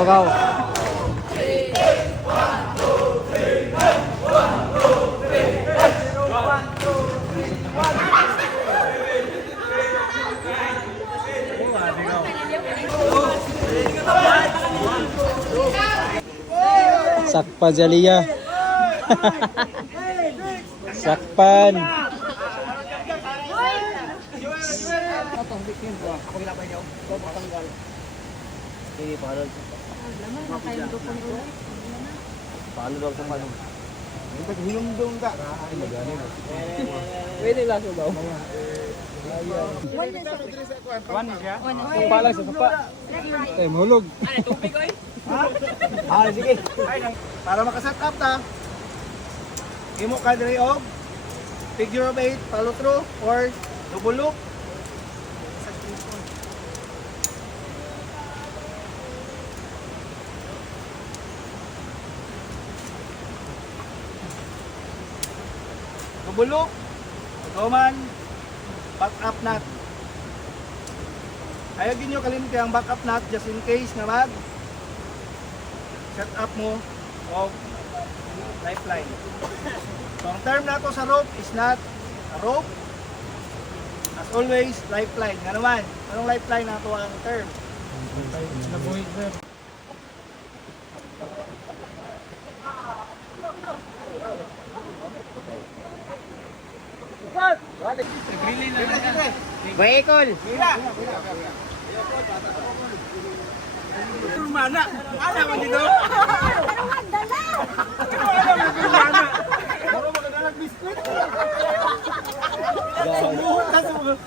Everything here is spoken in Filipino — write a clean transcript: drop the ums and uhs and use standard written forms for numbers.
Ikaw. Sakpan si Aliyah. Sakpan. Paano daw sa paano? Hinumdum ka. Pwede lang sa daw. One siya? Sumpa lang sa sumpa. Ay, mahulog. Sige. Para makaset up ta. Imo ka diri og figure of 8 follow through or double loop. Double loop. Goman back up knot. Ayogin nyo kalimti ang back up knot just in case na mag set up mo o lifeline. So ang term na to sa rope is not a rope. As always, lifeline. Nga naman, anong lifeline na to ang term? Nabuhay, sir. Vehicle. Mana? Ana man dito? Pero magdala! Mana? Ano magdala biskuit? Sumuhot na sumuhot.